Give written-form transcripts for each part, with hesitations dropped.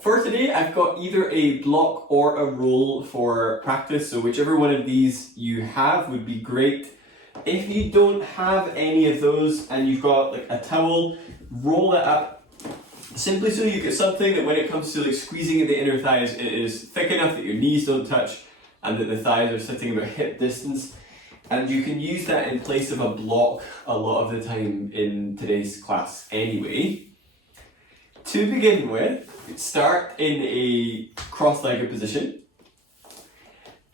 For today, I've got either a block or a roll for practice, so whichever one of these you have would be great. If you don't have any of those and you've got like a towel, roll it up simply so you get something that when it comes to like squeezing at the inner thighs, it is thick enough that your knees don't touch and that the thighs are sitting about hip distance. And you can use that in place of a block a lot of the time in today's class anyway. To begin with, start in a cross-legged position.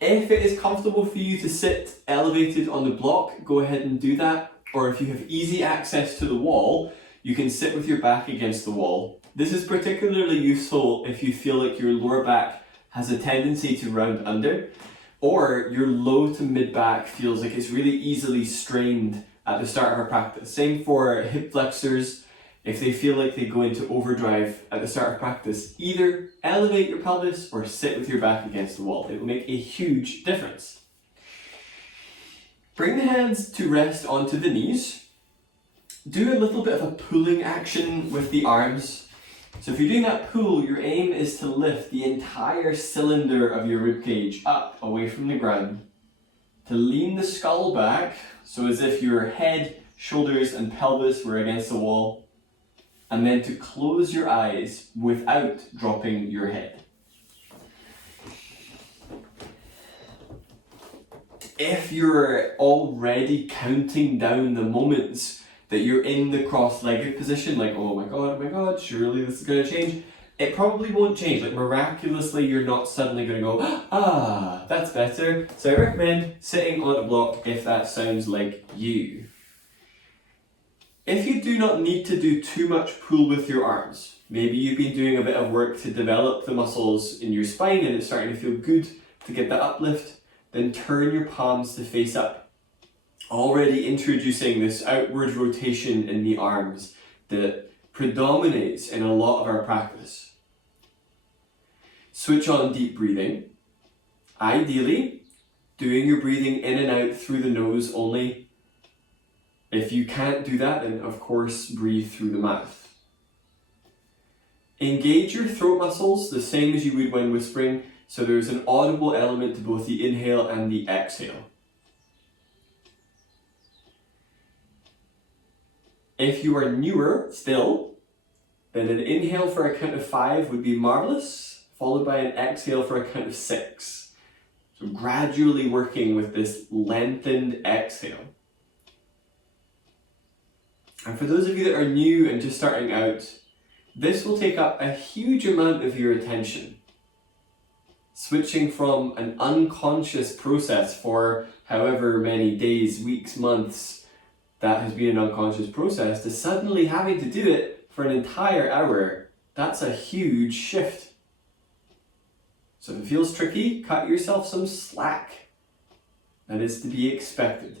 If it is comfortable for you to sit elevated on the block, go ahead and do that. Or if you have easy access to the wall, you can sit with your back against the wall. This is particularly useful if you feel like your lower back has a tendency to round under, or your low to mid back feels like it's really easily strained at the start of a practice. Same for hip flexors. If they feel like they go into overdrive at the start of practice, either elevate your pelvis or sit with your back against the wall. It will make a huge difference. Bring the hands to rest onto the knees. Do a little bit of a pulling action with the arms. So if you're doing that pull, your aim is to lift the entire cylinder of your ribcage up away from the ground. To lean the skull back, so as if your head, shoulders and pelvis were against the wall. And then to close your eyes without dropping your head. If you're already counting down the moments that you're in the cross-legged position, like, oh my god, surely this is going to change, it probably won't change. Like, miraculously, you're not suddenly going to go, ah, that's better. So I recommend sitting on a block if that sounds like you. If you do not need to do too much pull with your arms, maybe you've been doing a bit of work to develop the muscles in your spine and it's starting to feel good to get that uplift, then turn your palms to face up. Already introducing this outward rotation in the arms that predominates in a lot of our practice. Switch on deep breathing. Ideally, doing your breathing in and out through the nose only. If you can't do that, then of course breathe through the mouth. Engage your throat muscles the same as you would when whispering, so there's an audible element to both the inhale and the exhale. If you are newer still, then an inhale for a count of 5 would be marvelous, followed by an exhale for a count of 6. So gradually working with this lengthened exhale. And for those of you that are new and just starting out, this will take up a huge amount of your attention. Switching from an unconscious process for however many days, weeks, months that has been an unconscious process to suddenly having to do it for an entire hour, that's a huge shift. So if it feels tricky, cut yourself some slack. That is to be expected.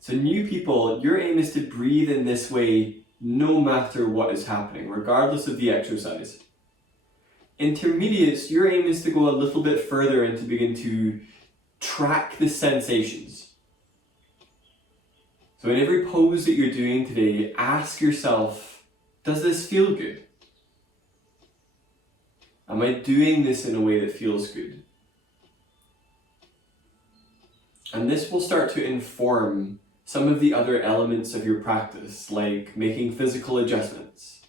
So new people, your aim is to breathe in this way no matter what is happening, regardless of the exercise. Intermediates, your aim is to go a little bit further and to begin to track the sensations. So in every pose that you're doing today, ask yourself, does this feel good? Am I doing this in a way that feels good? And this will start to inform some of the other elements of your practice, like making physical adjustments,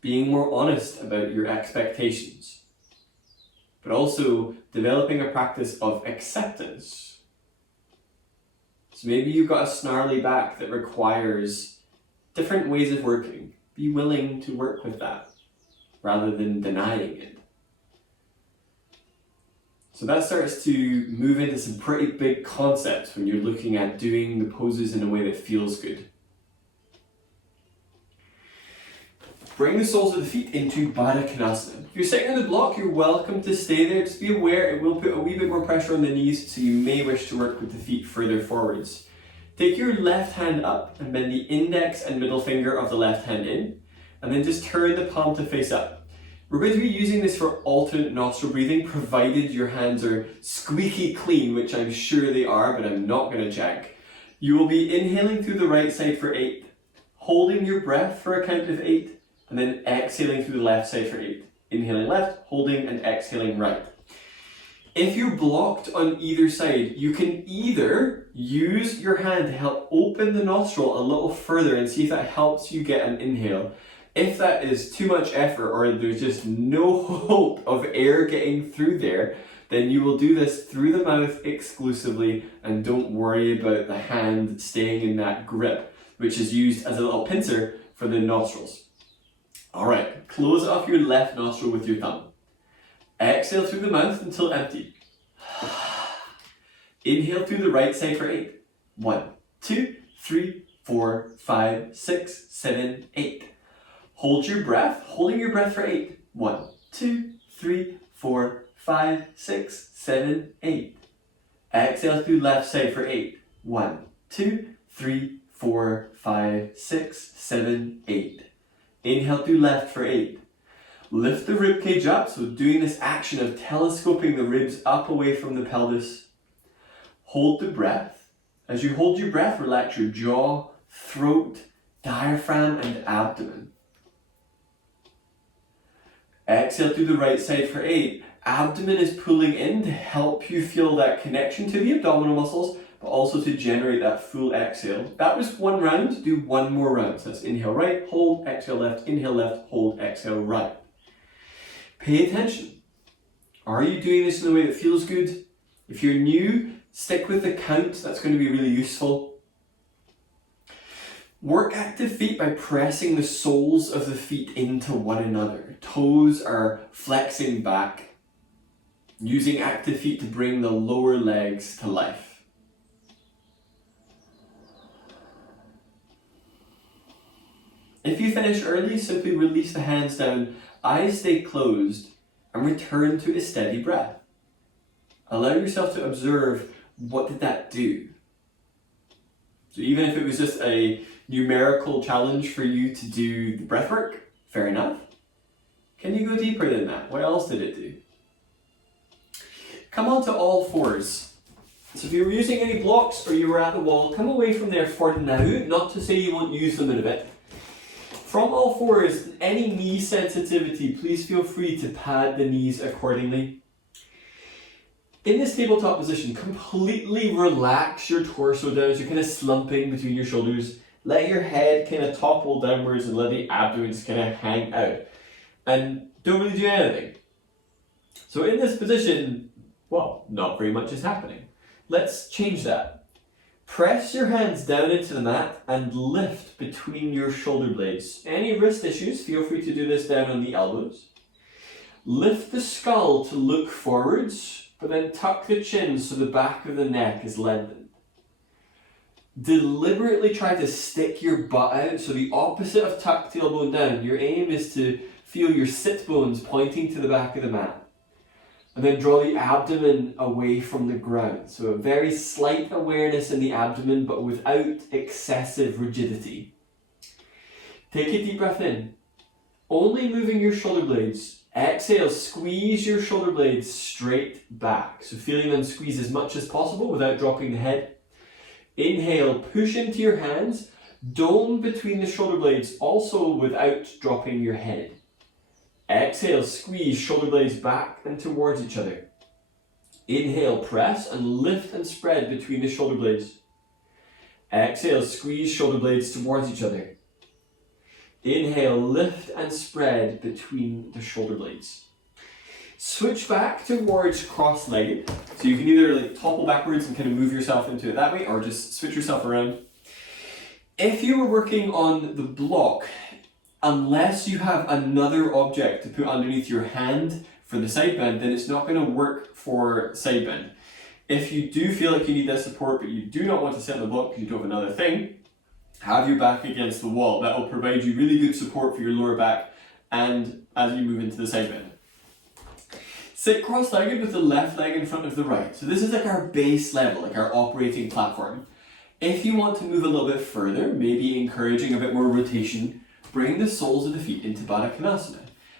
being more honest about your expectations, but also developing a practice of acceptance. So maybe you've got a snarly back that requires different ways of working. Be willing to work with that rather than denying it. So that starts to move into some pretty big concepts when you're looking at doing the poses in a way that feels good. Bring the soles of the feet into Baddha Konasana. If you're sitting on the block, you're welcome to stay there. Just be aware it will put a wee bit more pressure on the knees, so you may wish to work with the feet further forwards. Take your left hand up and bend the index and middle finger of the left hand in, and then just turn the palm to face up. We're going to be using this for alternate nostril breathing, provided your hands are squeaky clean, which I'm sure they are, but I'm not going to check. You will be inhaling through the right side for 8, holding your breath for a count of 8, and then exhaling through the left side for 8. Inhaling left, holding, and exhaling right. If you're blocked on either side, you can either use your hand to help open the nostril a little further and see if that helps you get an inhale. If that is too much effort or there's just no hope of air getting through there, then you will do this through the mouth exclusively, and don't worry about the hand staying in that grip, which is used as a little pincer for the nostrils. Alright, close off your left nostril with your thumb. Exhale through the mouth until empty. Inhale through the right side for 8. 1, 2, 3, 4, 5, 6, 7, 8. Hold your breath, holding your breath for 8. 1, 2, 3, 4, 5, 6, 7, 8. Exhale through left side for 8. 1, 2, 3, 4, 5, 6, 7, 8. Inhale through left for 8. Lift the ribcage up, so doing this action of telescoping the ribs up away from the pelvis. Hold the breath. As you hold your breath, relax your jaw, throat, diaphragm, and abdomen. Exhale through the right side for 8. Abdomen is pulling in to help you feel that connection to the abdominal muscles, but also to generate that full exhale. That was one round, do one more round. So that's inhale right, hold, exhale left, inhale left, hold, exhale right. Pay attention. Are you doing this in a way that feels good? If you're new, stick with the count, that's going to be really useful. Work active feet by pressing the soles of the feet into one another. Toes are flexing back. Using active feet to bring the lower legs to life. If you finish early, simply release the hands down, eyes stay closed, and return to a steady breath. Allow yourself to observe, what did that do? So even if it was just a numerical challenge for you to do the breath work, fair enough. Can you go deeper than that? What else did it do? Come on to all fours. So if you were using any blocks or you were at the wall, come away from there for now, not to say you won't use them in a bit. From all fours, any knee sensitivity, please feel free to pad the knees accordingly. In this tabletop position, completely relax your torso down, so you're kind of slumping between your shoulders. Let your head kind of topple downwards and let the abdomen just kind of hang out. And don't really do anything. So in this position, well, not very much is happening. Let's change that. Press your hands down into the mat and lift between your shoulder blades. Any wrist issues, feel free to do this down on the elbows. Lift the skull to look forwards, but then tuck the chin so the back of the neck is lengthened. Deliberately try to stick your butt out, so the opposite of tuck tailbone down. Your aim is to feel your sit bones pointing to the back of the mat. And then draw the abdomen away from the ground. So a very slight awareness in the abdomen, but without excessive rigidity. Take a deep breath in. Only moving your shoulder blades. Exhale, squeeze your shoulder blades straight back. So feeling them squeeze as much as possible without dropping the head. Inhale, push into your hands. Dome between the shoulder blades, also without dropping your head. Exhale, squeeze shoulder blades back and towards each other. Inhale, press and lift and spread between the shoulder blades. Exhale, squeeze shoulder blades towards each other. Inhale, lift and spread between the shoulder blades. Switch back towards cross-legged. So you can either topple backwards and kind of move yourself into it that way, or just switch yourself around. If you were working on the block, unless you have another object to put underneath your hand for the side bend, then it's not going to work for side bend. If you do feel like you need that support, but you do not want to sit on the block because you don't have another thing, have your back against the wall. That will provide you really good support for your lower back and as you move into the side bend. Sit cross-legged with the left leg in front of the right. So this is like our base level, like our operating platform. If you want to move a little bit further, maybe encouraging a bit more rotation, bring the soles of the feet into Baddha Konasana.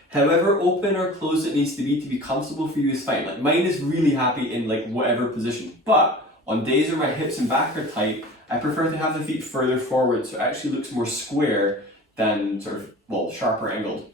However open or closed it needs to be comfortable for you is fine. Like mine is really happy in whatever position, but on days where my hips and back are tight, I prefer to have the feet further forward so it actually looks more square than sort of, well, sharper angled.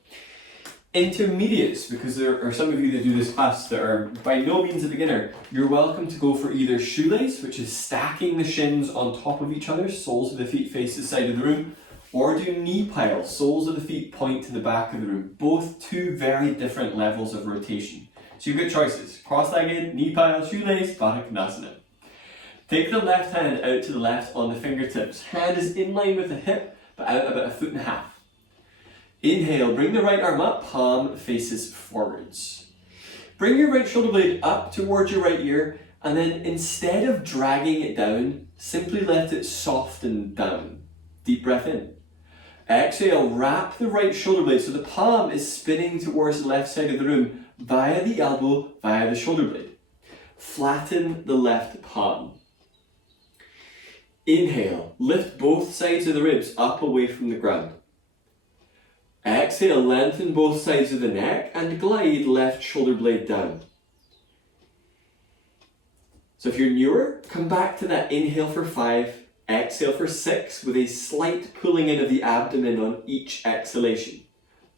Intermediates, because there are some of you that do this class that are by no means a beginner, you're welcome to go for either shoelace, which is stacking the shins on top of each other, soles of the feet face the side of the room, or do knee pile, soles of the feet point to the back of the room. Both two very different levels of rotation. So you've got choices: cross-legged, knee pile, shoelace, Baddha Konasana. Take the left hand out to the left on the fingertips. Hand is in line with the hip, but out about 1.5 feet. Inhale, bring the right arm up, palm faces forwards. Bring your right shoulder blade up towards your right ear, and then instead of dragging it down, simply let it soften down. Deep breath in. Exhale, wrap the right shoulder blade so the palm is spinning towards the left side of the room via the elbow, via the shoulder blade. Flatten the left palm. Inhale, lift both sides of the ribs up away from the ground. Exhale, lengthen both sides of the neck and glide left shoulder blade down. So if you're newer, come back to that inhale for 5, exhale for 6 with a slight pulling in of the abdomen on each exhalation.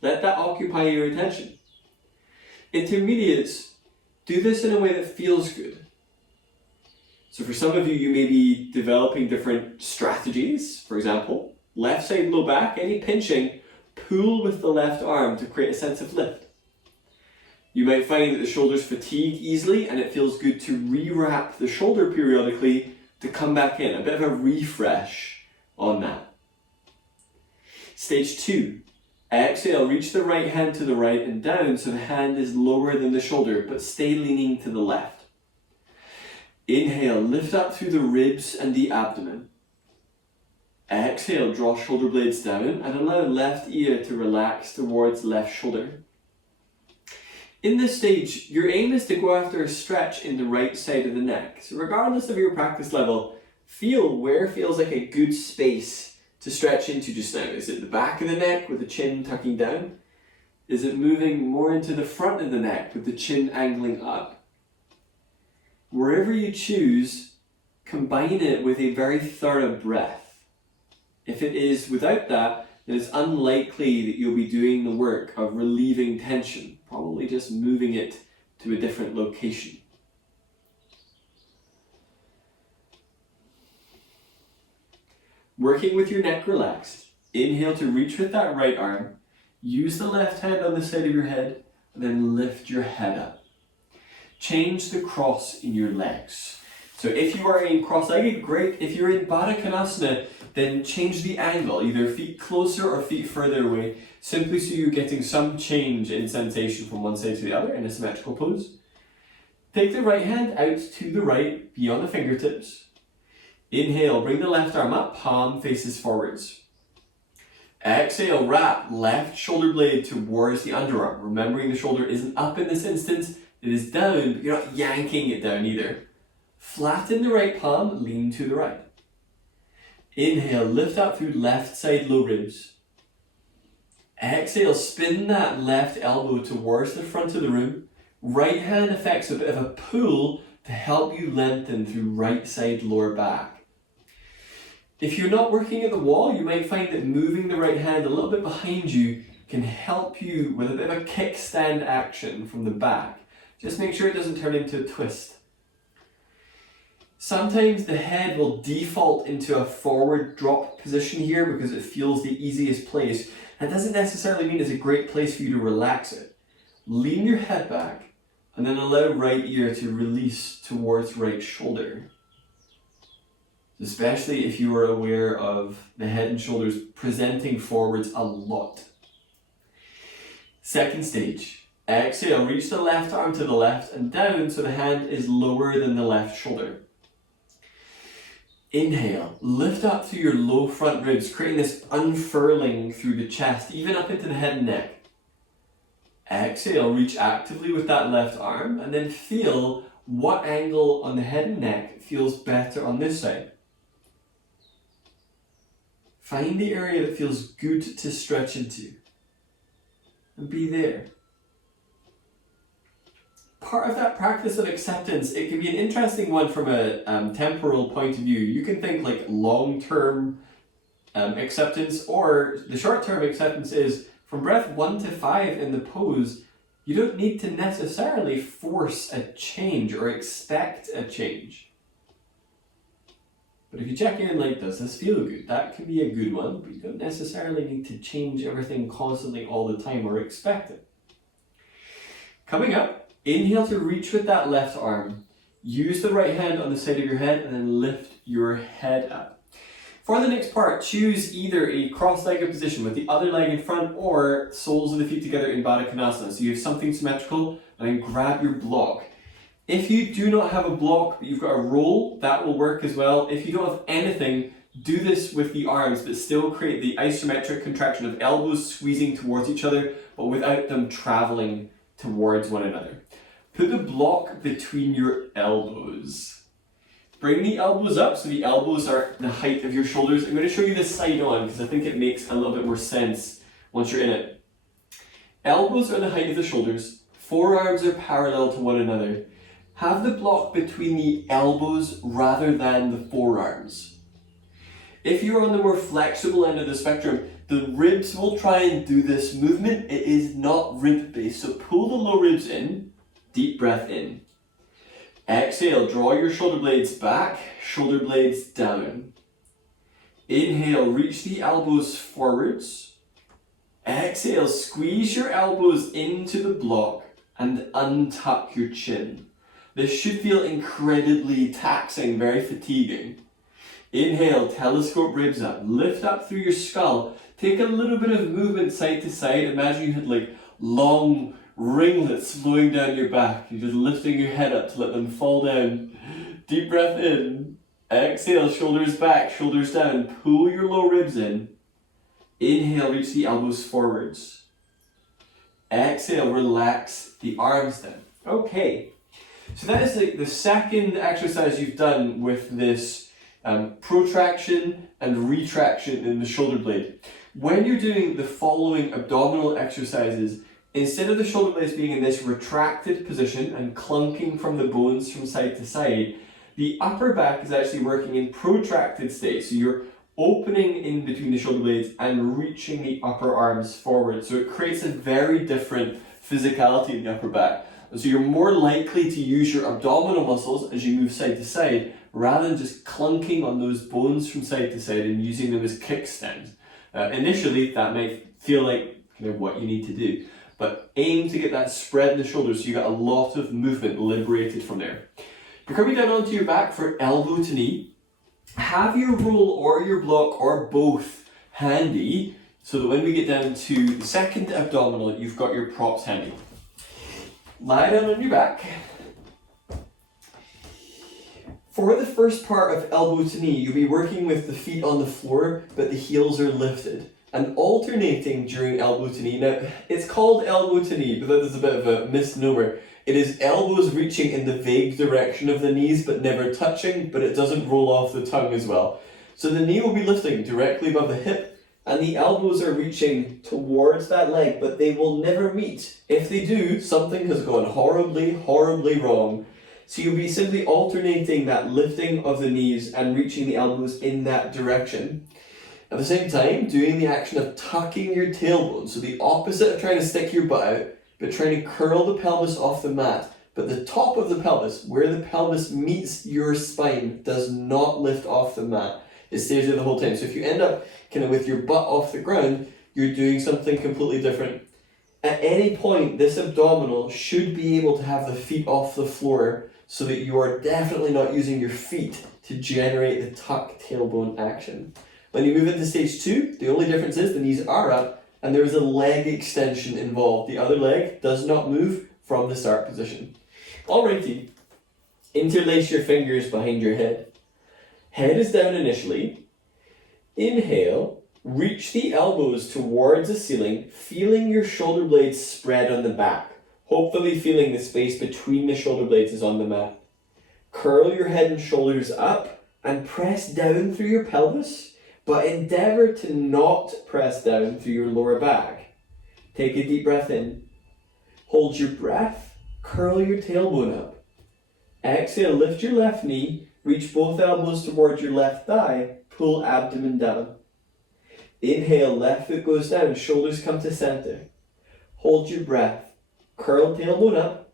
Let that occupy your attention. Intermediates, do this in a way that feels good. So for some of you, you may be developing different strategies. For example, left side low back, any pinching, pull with the left arm to create a sense of lift. You might find that the shoulders fatigue easily and it feels good to rewrap the shoulder periodically to come back in, a bit of a refresh on that. Stage 2, exhale, reach the right hand to the right and down so the hand is lower than the shoulder, but stay leaning to the left. Inhale, lift up through the ribs and the abdomen. Exhale, draw shoulder blades down and allow left ear to relax towards left shoulder. In this stage, your aim is to go after a stretch in the right side of the neck. So regardless of your practice level, feel where feels like a good space to stretch into just now. Is it the back of the neck with the chin tucking down? Is it moving more into the front of the neck with the chin angling up? Wherever you choose, combine it with a very thorough breath. If it is without that, then it's unlikely that you'll be doing the work of relieving tension, probably just moving it to a different location. Working with your neck relaxed, inhale to reach with that right arm, use the left hand on the side of your head, and then lift your head up. Change the cross in your legs. So if you are in cross-legged, great. If you're in Baddha Konasana, then change the angle, either feet closer or feet further away, simply so you're getting some change in sensation from one side to the other in a symmetrical pose. Take the right hand out to the right, beyond the fingertips. Inhale, bring the left arm up, palm faces forwards. Exhale, wrap left shoulder blade towards the underarm. Remembering the shoulder isn't up in this instance, it is down, but you're not yanking it down either. Flatten the right palm, lean to the right. Inhale, lift up through left side low ribs. Exhale, spin that left elbow towards the front of the room. Right hand affects a bit of a pull to help you lengthen through right side lower back. If you're not working at the wall, you might find that moving the right hand a little bit behind you can help you with a bit of a kickstand action from the back. Just make sure it doesn't turn into a twist. Sometimes the head will default into a forward drop position here because it feels the easiest place. That doesn't necessarily mean it's a great place for you to relax it. Lean your head back and then allow right ear to release towards right shoulder. Especially if you are aware of the head and shoulders presenting forwards a lot. Second stage. Exhale, reach the left arm to the left and down so the hand is lower than the left shoulder. Inhale, lift up through your low front ribs, creating this unfurling through the chest, even up into the head and neck. Exhale, reach actively with that left arm and then feel what angle on the head and neck feels better on this side. Find the area that feels good to stretch into and be there. Part of that practice of acceptance, it can be an interesting one from a temporal point of view. You can think like long-term acceptance, or the short-term acceptance is from breath 1 to 5 in the pose, you don't need to necessarily force a change or expect a change. But if you check in like, does this feel good? That can be a good one, but you don't necessarily need to change everything constantly all the time or expect it. Coming up, inhale to reach with that left arm. Use the right hand on the side of your head and then lift your head up. For the next part, choose either a cross-legged position with the other leg in front or soles of the feet together in Baddha Konasana. So you have something symmetrical and then grab your block. If you do not have a block, but you've got a roll, that will work as well. If you don't have anything, do this with the arms, but still create the isometric contraction of elbows squeezing towards each other, but without them traveling towards one another. Put the block between your elbows. Bring the elbows up so the elbows are the height of your shoulders. I'm going to show you this side on because I think it makes a little bit more sense once you're in it. Elbows are the height of the shoulders. Forearms are parallel to one another. Have the block between the elbows rather than the forearms. If you're on the more flexible end of the spectrum, the ribs will try and do this movement. It is not rib based. So pull the low ribs in, deep breath in. Exhale, draw your shoulder blades back, shoulder blades down. Inhale, reach the elbows forwards. Exhale, squeeze your elbows into the block and untuck your chin. This should feel incredibly taxing, very fatiguing. Inhale, telescope ribs up, lift up through your skull. Take a little bit of movement side to side. Imagine you had like long ringlets flowing down your back. You're just lifting your head up to let them fall down. Deep breath in. Exhale, shoulders back, shoulders down. Pull your low ribs in. Inhale, reach the elbows forwards. Exhale, relax the arms down. Okay, so that is the second exercise you've done with this protraction and retraction in the shoulder blade. When you're doing the following abdominal exercises, instead of the shoulder blades being in this retracted position and clunking from the bones from side to side, the upper back is actually working in protracted state. So you're opening in between the shoulder blades and reaching the upper arms forward. So it creates a very different physicality in the upper back. And so you're more likely to use your abdominal muscles as you move side to side, rather than just clunking on those bones from side to side and using them as kickstands. Initially, that might feel like kind of what you need to do. But aim to get that spread in the shoulders so you get a lot of movement liberated from there. You're coming down onto your back for elbow to knee. Have your roll or your block or both handy so that when we get down to the second abdominal, you've got your props handy. Lie down on your back. For the first part of elbow to knee, you'll be working with the feet on the floor, but the heels are lifted. And alternating during elbow to knee. Now, it's called elbow to knee, but that is a bit of a misnomer. It is elbows reaching in the vague direction of the knees, but never touching, but it doesn't roll off the tongue as well. So the knee will be lifting directly above the hip, and the elbows are reaching towards that leg, but they will never meet. If they do, something has gone horribly, horribly wrong. So you'll be simply alternating that lifting of the knees and reaching the elbows in that direction. At the same time, doing the action of tucking your tailbone, so the opposite of trying to stick your butt out, but trying to curl the pelvis off the mat. But the top of the pelvis, where the pelvis meets your spine, does not lift off the mat. It stays there the whole time. So if you end up kind of with your butt off the ground, you're doing something completely different. At any point, this abdominal should be able to have the feet off the floor so that you are definitely not using your feet to generate the tuck tailbone action. When you move into stage 2, the only difference is the knees are up and there is a leg extension involved. The other leg does not move from the start position. Alrighty, interlace your fingers behind your head. Head is down initially. Inhale, reach the elbows towards the ceiling, feeling your shoulder blades spread on the back. Hopefully feeling the space between the shoulder blades is on the mat. Curl your head and shoulders up and press down through your pelvis, but endeavour to not press down through your lower back. Take a deep breath in. Hold your breath, curl your tailbone up. Exhale, lift your left knee, reach both elbows towards your left thigh, pull abdomen down. Inhale, left foot goes down, shoulders come to center. Hold your breath. Curl tailbone up.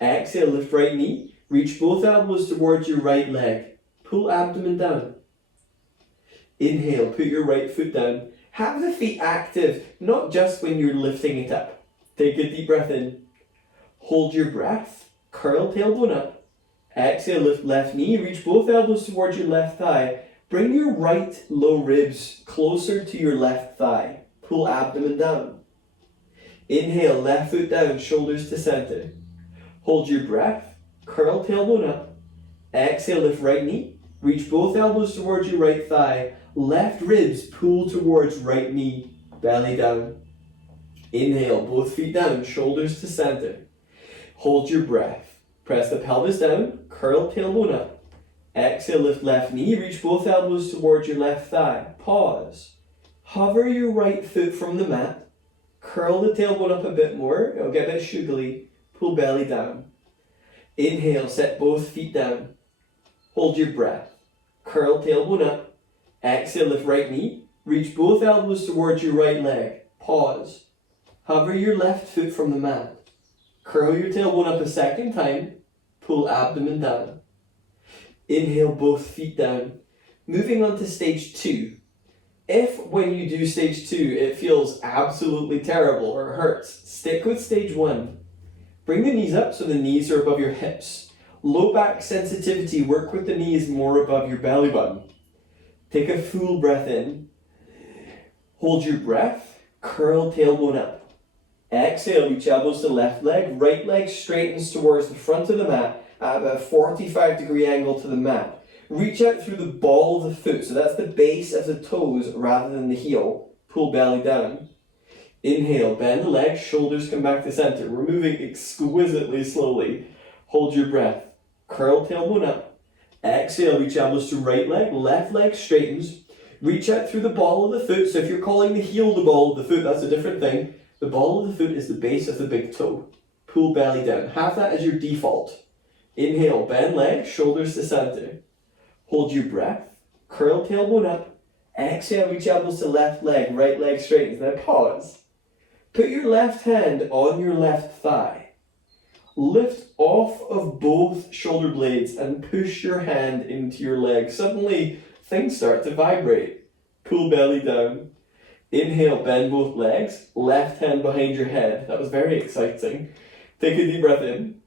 Exhale, lift right knee. Reach both elbows towards your right leg. Pull abdomen down. Inhale, put your right foot down. Have the feet active, not just when you're lifting it up. Take a deep breath in. Hold your breath. Curl tailbone up. Exhale, lift left knee. Reach both elbows towards your left thigh. Bring your right low ribs closer to your left thigh. Pull abdomen down. Inhale, left foot down, shoulders to center. Hold your breath. Curl tailbone up. Exhale, lift right knee. Reach both elbows towards your right thigh. Left ribs pull towards right knee. Belly down. Inhale, both feet down, shoulders to center. Hold your breath. Press the pelvis down. Curl tailbone up. Exhale, lift left knee. Reach both elbows towards your left thigh. Pause. Hover your right foot from the mat. Curl the tailbone up a bit more. It'll get a bit sugary. Pull belly down. Inhale, set both feet down. Hold your breath. Curl tailbone up. Exhale, lift right knee. Reach both elbows towards your right leg. Pause. Hover your left foot from the mat. Curl your tailbone up a second time. Pull abdomen down. Inhale, both feet down. Moving on to stage 2. If when you do stage 2 it feels absolutely terrible or hurts, stick with stage 1. Bring the knees up so the knees are above your hips. Low back sensitivity, work with the knees more above your belly button. Take a full breath in. Hold your breath. Curl tailbone up. Exhale, reach elbows to left leg. Right leg straightens towards the front of the mat at about a 45-degree angle to the mat. Reach out through the ball of the foot, so that's the base of the toes rather than the heel. Pull belly down. Inhale, bend the legs, shoulders come back to center. We're moving exquisitely slowly. Hold your breath. Curl tailbone up. Exhale, reach elbows to right leg. Left leg straightens. Reach out through the ball of the foot. So if you're calling the heel the ball of the foot, that's a different thing. The ball of the foot is the base of the big toe. Pull belly down. Have that as your default. Inhale, bend leg, shoulders to center. Hold your breath. Curl tailbone up. Exhale, reach elbows to left leg. Right leg straightens. Now pause. Put your left hand on your left thigh. Lift off of both shoulder blades and push your hand into your leg. Suddenly, things start to vibrate. Pull belly down. Inhale, bend both legs. Left hand behind your head. That was very exciting. Take a deep breath in.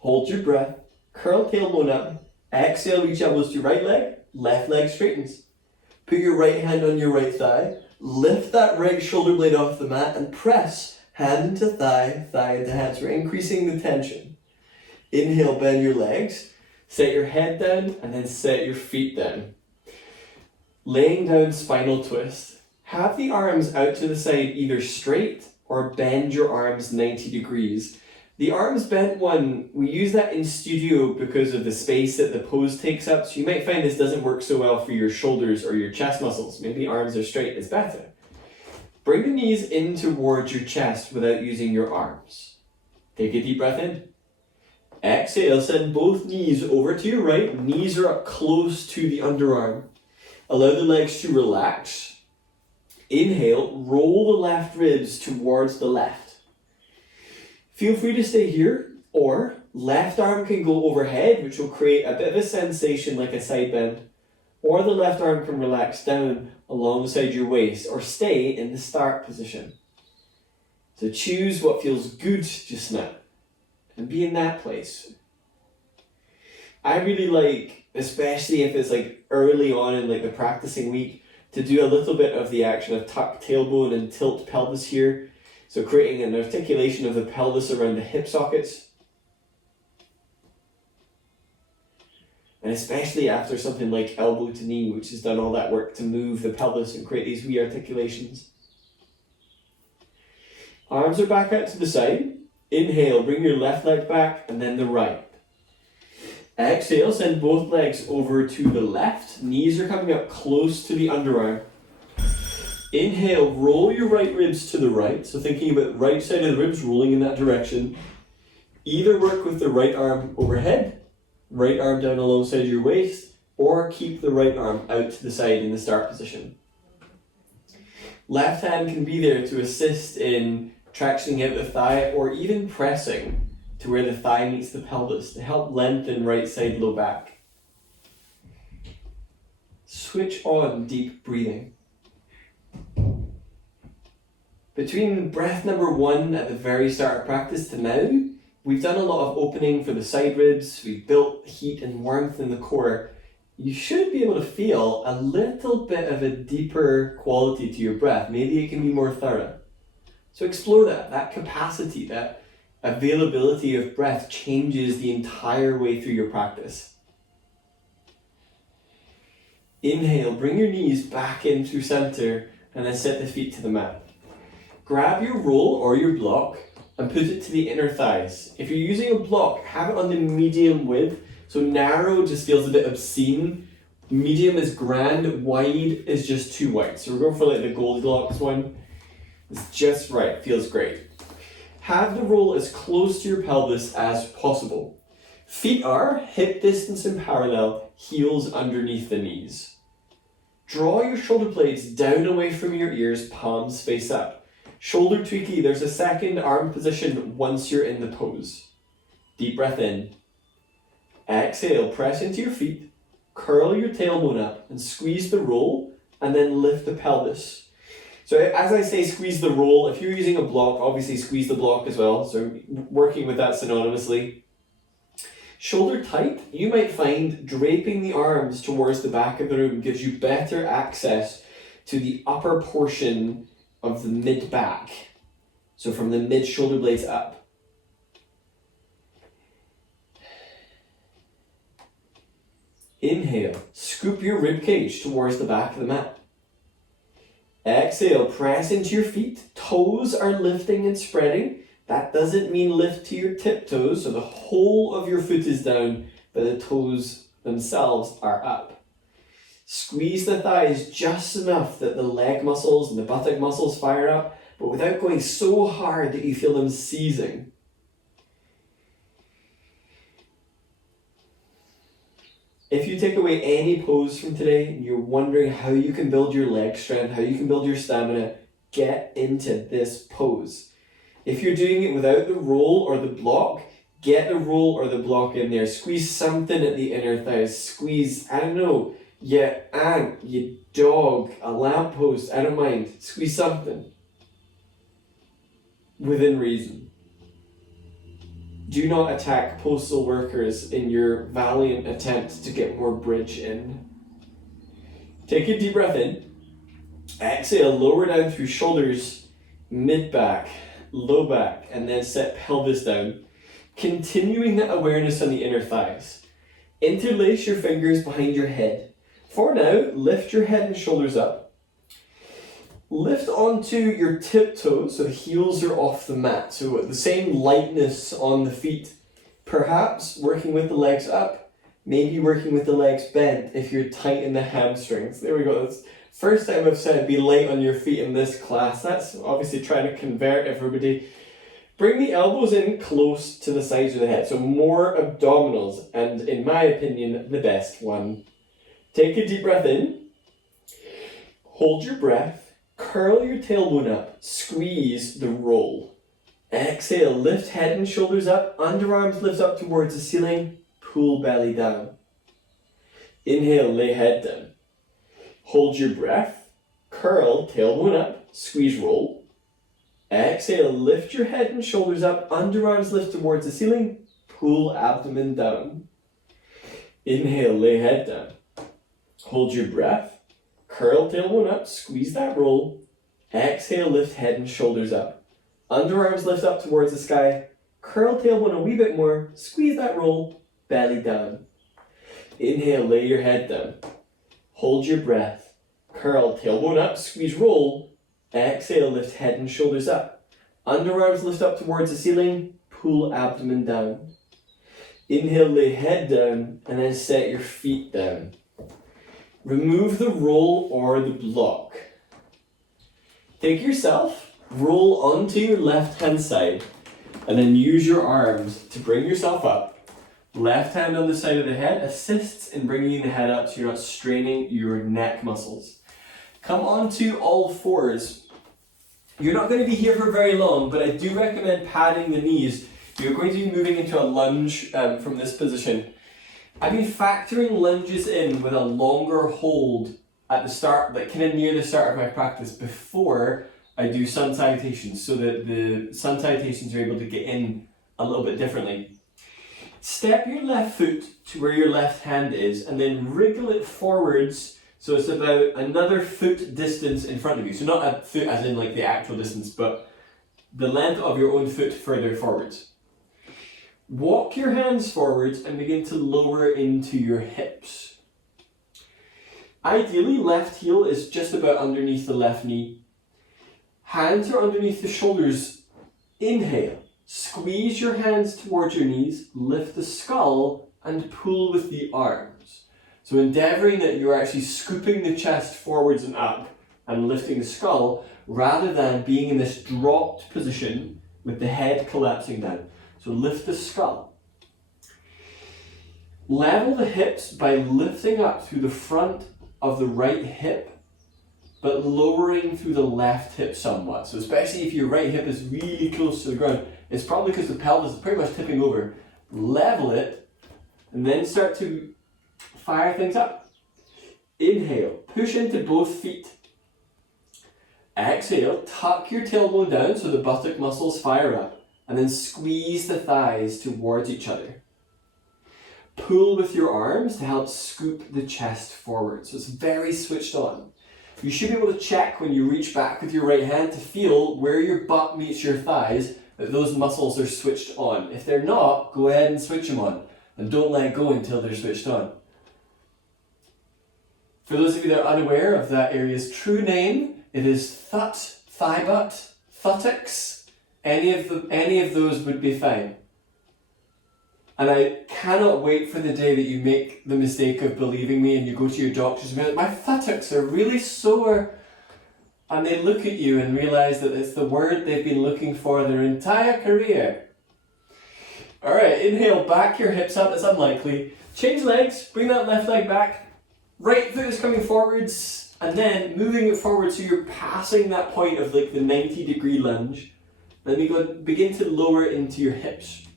Hold your breath. Curl tailbone up. Exhale, reach elbows to right leg. Left leg straightens. Put your right hand on your right thigh. Lift that right shoulder blade off the mat and press hand into thigh, thigh into hand. So we're increasing the tension. Inhale, bend your legs. Set your head down and then set your feet down. Laying down spinal twist. Have the arms out to the side either straight or bend your arms 90 degrees. The arms bent one, we use that in studio because of the space that the pose takes up. So you might find this doesn't work so well for your shoulders or your chest muscles. Maybe arms are straight is better. Bring the knees in towards your chest without using your arms. Take a deep breath in. Exhale, send both knees over to your right. Knees are up close to the underarm. Allow the legs to relax. Inhale, roll the left ribs towards the left. Feel free to stay here, or left arm can go overhead, which will create a bit of a sensation like a side bend. Or the left arm can relax down alongside your waist, or stay in the start position. So choose what feels good just now, and be in that place. I really like, especially if it's like early on in like the practicing week, to do a little bit of the action of tuck tailbone and tilt pelvis here. So creating an articulation of the pelvis around the hip sockets. And especially after something like elbow to knee, which has done all that work to move the pelvis and create these wee articulations. Arms are back out to the side. Inhale, bring your left leg back and then the right. Exhale, send both legs over to the left. Knees are coming up close to the underarm. Inhale, roll your right ribs to the right. So thinking about the right side of the ribs, rolling in that direction. Either work with the right arm overhead, right arm down alongside your waist, or keep the right arm out to the side in the start position. Left hand can be there to assist in tractioning out the thigh or even pressing to where the thigh meets the pelvis to help lengthen right side low back. Switch on deep breathing. Between breath number 1 at the very start of practice to now, we've done a lot of opening for the side ribs, we've built heat and warmth in the core. You should be able to feel a little bit of a deeper quality to your breath. Maybe it can be more thorough. So explore that capacity, that availability of breath changes the entire way through your practice. Inhale, bring your knees back in through center and then set the feet to the mat. Grab your roll or your block and put it to the inner thighs. If you're using a block, have it on the medium width. So narrow just feels a bit obscene. Medium is grand, wide is just too wide. So we're going for like the Goldilocks one. It's just right, feels great. Have the roll as close to your pelvis as possible. Feet are hip distance and parallel, heels underneath the knees. Draw your shoulder blades down away from your ears, palms face up. Shoulder tweaky, there's a second arm position once you're in the pose. Deep breath in. Exhale, press into your feet, curl your tailbone up and squeeze the roll and then lift the pelvis. So as I say squeeze the roll, if you're using a block, obviously squeeze the block as well. So working with that synonymously. Shoulder tight, you might find draping the arms towards the back of the room gives you better access to the upper portion of the mid-back. So from the mid-shoulder blades up. Inhale, scoop your rib cage towards the back of the mat. Exhale, press into your feet. Toes are lifting and spreading. That doesn't mean lift to your tiptoes, so the whole of your foot is down, but the toes themselves are up. Squeeze the thighs just enough that the leg muscles and the buttock muscles fire up, but without going so hard that you feel them seizing. If you take away any pose from today and you're wondering how you can build your leg strength, how you can build your stamina, get into this pose. If you're doing it without the roll or the block, get the roll or the block in there. Squeeze something at the inner thighs. Squeeze, I don't know, your ant, your dog, a lamppost, I don't mind. Squeeze something. Within reason. Do not attack postal workers in your valiant attempt to get more bridge in. Take a deep breath in. Exhale, lower down through shoulders, mid-back, low back, and then set pelvis down. Continuing that awareness on the inner thighs. Interlace your fingers behind your head. For now, lift your head and shoulders up. Lift onto your tiptoes, so the heels are off the mat. So the same lightness on the feet. Perhaps working with the legs up, maybe working with the legs bent if you're tight in the hamstrings. There we go. That's first time I've said be light on your feet in this class. That's obviously trying to convert everybody. Bring the elbows in close to the sides of the head. So more abdominals, and in my opinion, the best one. Take a deep breath in. Hold your breath. Curl your tailbone up, squeeze the roll. Exhale, lift head and shoulders up, underarms lift up towards the ceiling, pull belly down. Inhale, lay head down. Hold your breath, curl tailbone up, squeeze roll. Exhale, lift your head and shoulders up, underarms lift towards the ceiling, pull abdomen down. Inhale, lay head down. Hold your breath. Curl tailbone up, squeeze that roll. Exhale, lift head and shoulders up. Underarms lift up towards the sky. Curl tailbone a wee bit more, squeeze that roll, belly down. Inhale, lay your head down. Hold your breath. Curl tailbone up, squeeze roll. Exhale, lift head and shoulders up. Underarms lift up towards the ceiling, pull abdomen down. Inhale, lay head down, and then set your feet down. Remove the roll or the block. Take yourself, roll onto your left hand side, and then use your arms to bring yourself up. Left hand on the side of the head assists in bringing the head up so you're not straining your neck muscles. Come onto all fours, You're not going to be here for very long, but I do recommend padding the knees. You're going to be moving into a lunge from this position. I've been factoring lunges in with a longer hold at the start, like kind of near the start of my practice before I do sun salutations, so that the sun salutations are able to get in a little bit differently. Step your left foot to where your left hand is and then wriggle it forwards so it's about another foot distance in front of you. So not a foot as in like the actual distance, but the length of your own foot further forwards. Walk your hands forwards and begin to lower into your hips. Ideally, left heel is just about underneath the left knee. Hands are underneath the shoulders. Inhale. Squeeze your hands towards your knees, lift the skull, and pull with the arms. So endeavouring that you're actually scooping the chest forwards and up and lifting the skull, rather than being in this dropped position with the head collapsing down. So lift the skull. Level the hips by lifting up through the front of the right hip, but lowering through the left hip somewhat. So especially if your right hip is really close to the ground, it's probably because the pelvis is pretty much tipping over. Level it, and then start to fire things up. Inhale, push into both feet. Exhale, tuck your tailbone down so the buttock muscles fire up, and then squeeze the thighs towards each other. Pull with your arms to help scoop the chest forward. So it's very switched on. You should be able to check when you reach back with your right hand to feel where your butt meets your thighs, that those muscles are switched on. If they're not, go ahead and switch them on. And don't let go until they're switched on. For those of you that are unaware of that area's true name, it is thut, thigh butt, thuttocks. Any of those would be fine. And I cannot wait for the day that you make the mistake of believing me and you go to your doctors and be like, my thuttocks are really sore. And they look at you and realise that it's the word they've been looking for their entire career. Alright, inhale, back your hips up, it's unlikely. Change legs, bring that left leg back. Right foot is coming forwards, and then moving it forward so you're passing that point of like the 90-degree lunge. Then we begin to lower into your hips.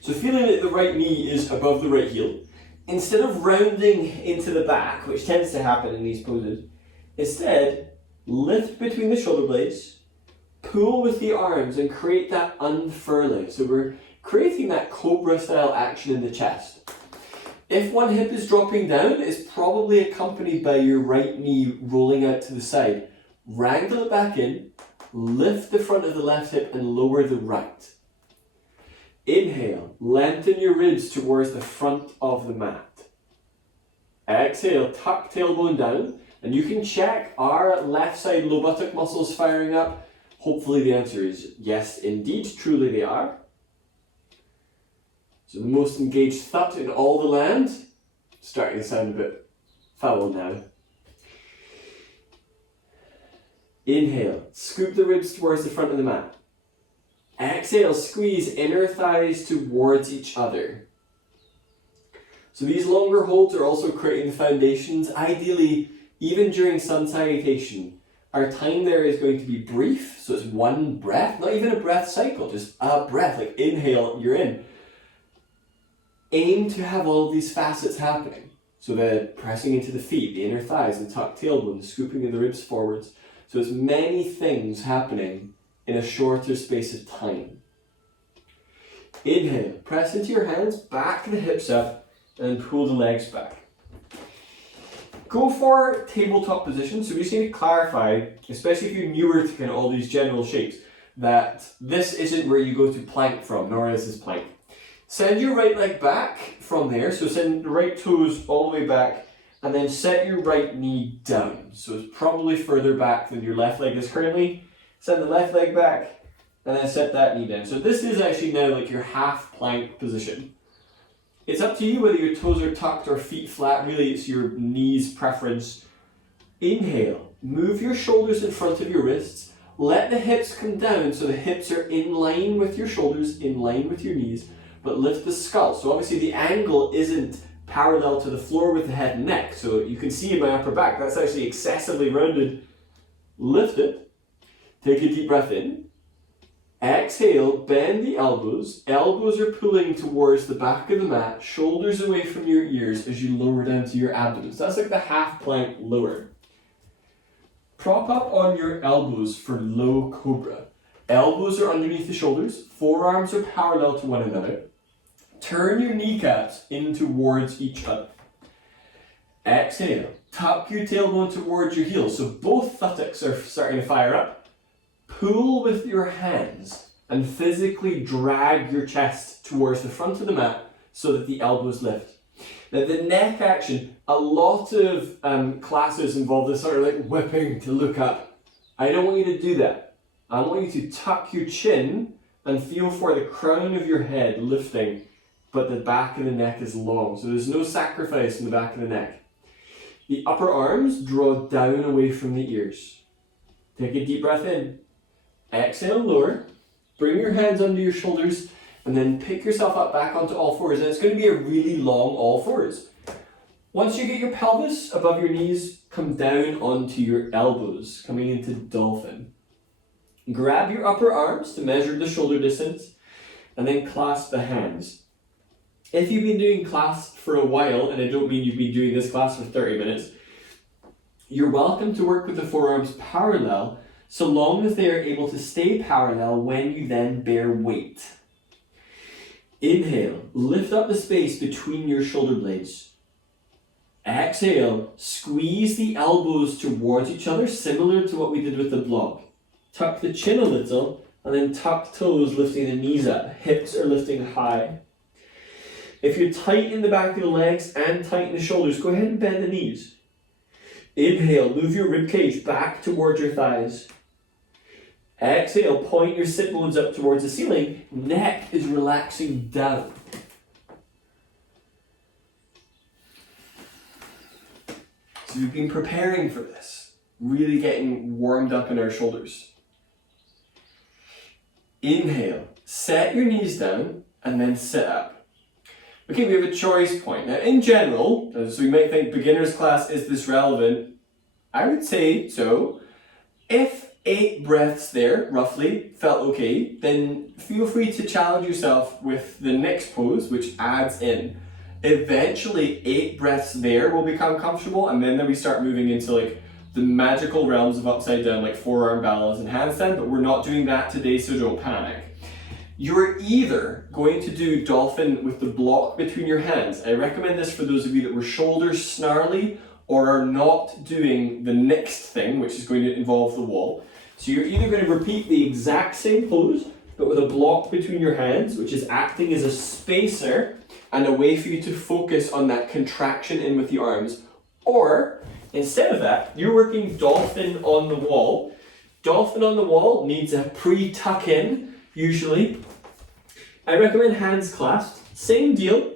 So feeling that the right knee is above the right heel, instead of rounding into the back, which tends to happen in these poses, instead, lift between the shoulder blades, pull with the arms and create that unfurling. So we're creating that cobra style action in the chest. If one hip is dropping down, it's probably accompanied by your right knee rolling out to the side. Wrangle it back in, lift the front of the left hip and lower the right. Inhale, lengthen your ribs towards the front of the mat. Exhale, tuck tailbone down, and you can check, are left side low buttock muscles firing up? Hopefully the answer is yes, indeed, truly they are. So the most engaged thut in all the land, starting to sound a bit foul now. Inhale, scoop the ribs towards the front of the mat. Exhale, squeeze inner thighs towards each other. So these longer holds are also creating the foundations. Ideally, even during sun salutation, our time there is going to be brief. So it's one breath, not even a breath cycle, just a breath, like inhale, you're in. Aim to have all of these facets happening. So the pressing into the feet, the inner thighs, the tucked tailbone, scooping in the ribs forwards. So it's many things happening in a shorter space of time. Inhale, press into your hands, back the hips up, and pull the legs back. Go for tabletop position. So we just need to clarify, especially if you're newer to kind of all these general shapes, that this isn't where you go to plank from, nor is this plank. Send your right leg back from there, so send the right toes all the way back, and then set your right knee down. So it's probably further back than your left leg is currently. Send the left leg back, and then set that knee down. So this is actually now like your half plank position. It's up to you whether your toes are tucked or feet flat. Really, it's your knees preference. Inhale, move your shoulders in front of your wrists. Let the hips come down so the hips are in line with your shoulders, in line with your knees, but lift the skull. So obviously the angle isn't parallel to the floor with the head and neck. So you can see in my upper back, that's actually excessively rounded. Lift it. Take a deep breath in. Exhale, bend the elbows. Elbows are pulling towards the back of the mat, shoulders away from your ears as you lower down to your abdomen. So that's like the half plank lower. Prop up on your elbows for low cobra. Elbows are underneath the shoulders, forearms are parallel to one another. Turn your kneecaps in towards each other. Exhale, tuck your tailbone towards your heels, so both buttocks are starting to fire up. Pull with your hands and physically drag your chest towards the front of the mat so that the elbows lift. Now the neck action, a lot of classes involve this sort of like whipping to look up. I don't want you to do that. I want you to tuck your chin and feel for the crown of your head lifting, but the back of the neck is long. So there's no sacrifice in the back of the neck. The upper arms draw down away from the ears. Take a deep breath in. Exhale, lower. Bring your hands under your shoulders and then pick yourself up back onto all fours. And it's going to be a really long all fours. Once you get your pelvis above your knees, come down onto your elbows, coming into Dolphin. Grab your upper arms to measure the shoulder distance and then clasp the hands. If you've been doing class for a while, and I don't mean you've been doing this class for 30 minutes, you're welcome to work with the forearms parallel so long as they are able to stay parallel when you then bear weight. Inhale, lift up the space between your shoulder blades. Exhale, squeeze the elbows towards each other, similar to what we did with the block. Tuck the chin a little, and then tuck toes, lifting the knees up. Hips are lifting high. If you're tight in the back of the legs and tight in the shoulders, go ahead and bend the knees. Inhale, move your ribcage back towards your thighs. Exhale, point your sit bones up towards the ceiling. Neck is relaxing down. So we've been preparing for this, really getting warmed up in our shoulders. Inhale, set your knees down and then sit up. Okay, we have a choice point. Now, in general, so you might think beginner's class, is this relevant? I would say so. If 8 breaths there, roughly, felt okay, then feel free to challenge yourself with the next pose, which adds in. Eventually, 8 breaths there will become comfortable, and then we start moving into like the magical realms of upside down, like forearm balance and handstand, but we're not doing that today, so don't panic. You're either going to do Dolphin with the block between your hands. I recommend this for those of you that were shoulders snarly or are not doing the next thing, which is going to involve the wall. So you're either going to repeat the exact same pose, but with a block between your hands, which is acting as a spacer and a way for you to focus on that contraction in with the arms. Or, instead of that, you're working Dolphin on the wall. Dolphin on the wall needs a pre-tuck in, usually. I recommend hands clasped. Same deal,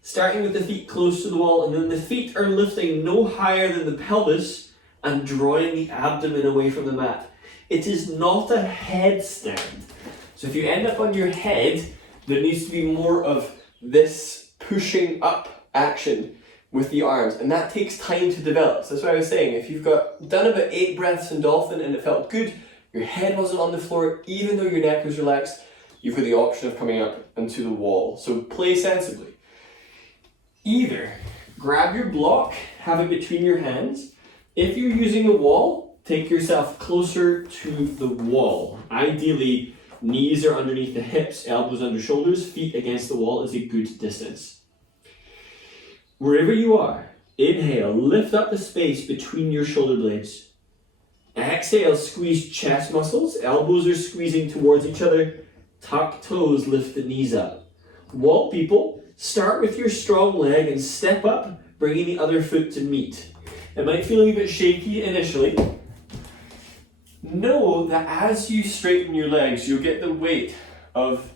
starting with the feet close to the wall, and then the feet are lifting no higher than the pelvis and drawing the abdomen away from the mat. It is not a headstand. So if you end up on your head, there needs to be more of this pushing up action with the arms, and that takes time to develop. So that's why I was saying, if you've done about 8 breaths in Dolphin and it felt good, your head wasn't on the floor, even though your neck was relaxed, you've got the option of coming up into the wall. So play sensibly. Either grab your block, have it between your hands. If you're using the wall, take yourself closer to the wall. Ideally, knees are underneath the hips, elbows under shoulders, feet against the wall is a good distance. Wherever you are, inhale, lift up the space between your shoulder blades. Exhale, squeeze chest muscles, elbows are squeezing towards each other, tuck toes, lift the knees up. Wall people, start with your strong leg and step up, bringing the other foot to meet. It might feel a bit shaky initially. Know that as you straighten your legs, you'll get the weight of